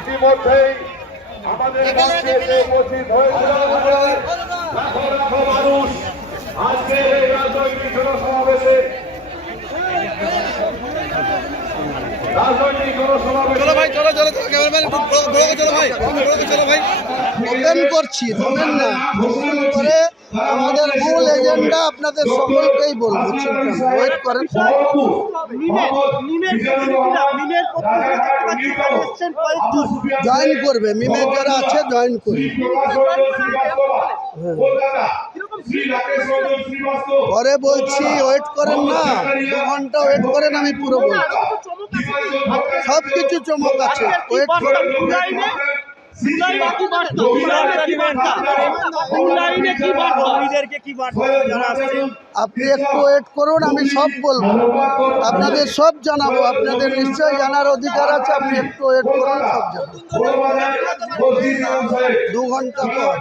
ইতিমধ্যেই আমাদের মঞ্চে এসে উপস্থিত হয়েছে লাখো লাখো মানুষ। আজকে এই রাজনৈতিক জনসমাবেশে চলো ভাই চলো চলো চলো ক্যামেরাম্যান একটু বড় বড় করে চলো ভাই চলো ভাই। ওপেন করছি থামেন না। করে এজেন্ডা আপনাদের সকলকেই বলব ওয়েট করেন। জয়েন করবে, মিমের যারা আছে জয়েন করবে। পরে বলছি ওয়েট করেন না, দু ঘণ্টা ওয়েট করেন, আমি পুরো বলছি। সব কিছু চমক আছে ওয়েট করেন। আপনি একটু ওয়েট করুন আমি সব বলব। আপনাদের সব জানাব। আপনাদের নিশ্চয়ই জানার অধিকার আছে আপনি একটু ওয়েট করুন সব জানাব। দু ঘণ্টা পর।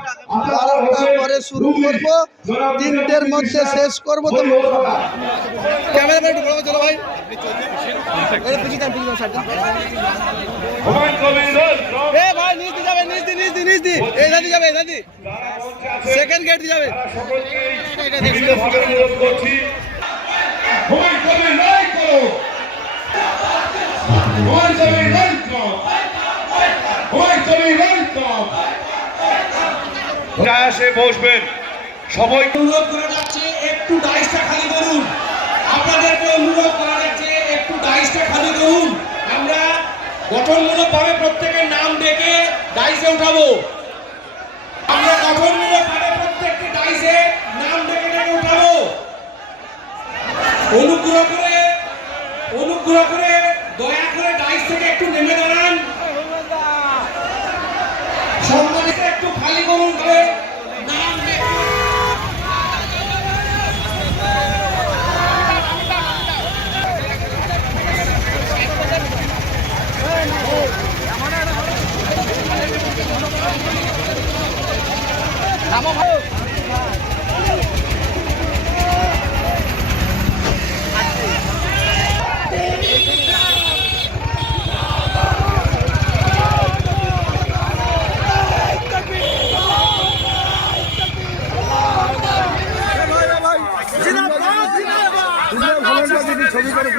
বারোটার পরে শুরু করব। তিনটের মধ্যে শেষ করব। তো চলো ভাই। যাবে নিচ দিয়ে নিচ দিয়ে নিচ দিয়ে। এই দাদি যাবে এই দাদি। সেকেন্ড গেট যাবে। বসবেন। সবাই অনুরোধ করা যাচ্ছে একটু ডাইসটা খালি করুন। আপনাদেরকে অনুরোধ করা যাচ্ছে একটু ডাইসটা খালি করুন। আমরা গঠনমূলকভাবে প্রত্যেকের নাম ডেকে ডাইসে উঠাবো। আমরা গঠনমূলকভাবে প্রত্যেককে ডাইসে নাম ডেকে ডেকে উঠাবো। অনুগ্রহ করে অনুগ্রহ করে দয়া করে ডাইস থেকে একটু নেমে দাঁড়ান। সম্মানিত একটু খালি করুন করে নাম ডেকে বাংলার পরিবর্তনের দিশারি হুমায়ুন কবির জিন্দাবাদ। চলো আগে চলো আগে চলো হুমায়ুন কবির জিন্দাবাদ। হুমায়ুন কবির জিন্দাবাদ। বড় করে চলো ভাই হুমায়ুন কবির স্বাগতম বড় করে চলো ভাই বড় করে চলো বড় করে চলো ভাই বড়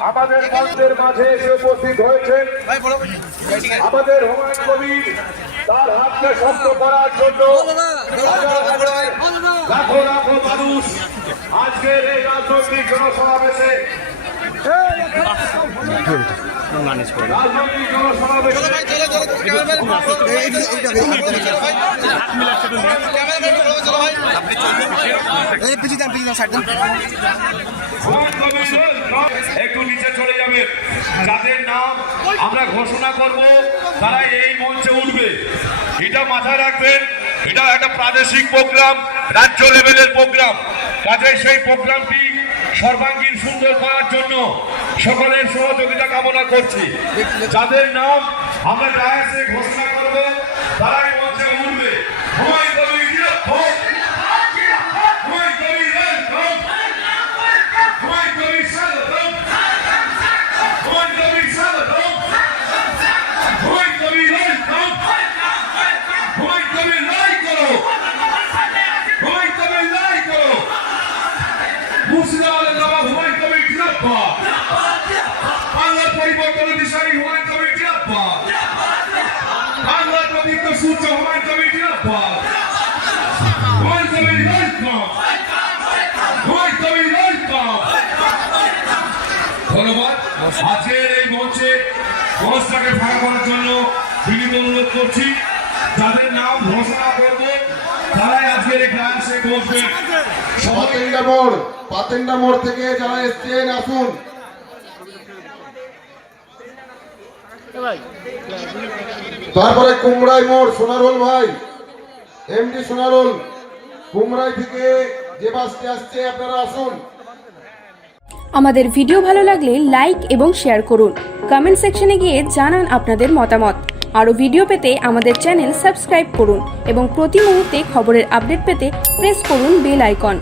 আমাদের মঞ্চের মাঝে এসে উপস্থিত হয়েছেন করি আমাদের হুমায়ুন কবির তার হাতকে শক্ত করার জন্য লাখো লাখো মানুষ আজকের এই রাজনৈতিক জনসমাবেশে রাজনৈতিক জনসমাবেশে এই পিছি দেন পিছি দেন সাইড দেন। একটু নিচে চলে যাবে যাদের নাম আমরা ঘোষণা করব তারা এই মঞ্চে উঠবে। এটা মাথায় রাখবেন, এটা একটা প্রাদেশিক প্রোগ্রাম, রাজ্য লেভেলের প্রোগ্রাম। কাজে সেই প্রোগ্রামটি সর্বাঙ্গীন সুন্দর করার জন্য সকলের সহযোগিতা কামনা করছি। যাদের নাম আমরা ডায়াসে ঘোষণা করব তারা এই মঞ্চে উঠবে। ধন্যবাদ। আজকের এই মঞ্চে মঞ্চটাকে ফাঁকা করার জন্য বিনীত অনুরোধ করছি। যাদের নাম ঘোষণা করব, তারাই আজকের এই ক্লাসে বসবেন সবাই পাতেন্ডা মোড় পাতেন্ডা মোড় থেকে যারা এসছেন, আসুন। তারপরে কুমড়াই মোড়, সোনারোল ভাই। এমডি সোনারুল কুমরাই থেকে যে বাসটি আসছে, আপনারা আসুন। আমাদের ভিডিও ভালো লাগলে লাইক এবং শেয়ার করুন। কমেন্ট সেকশনে গিয়ে জানান আপনাদের মতামত। আরও ভিডিও পেতে আমাদের চ্যানেল সাবস্ক্রাইব করুন এবং প্রতি মুহূর্তে খবরের আপডেট পেতে প্রেস করুন বেল আইকন।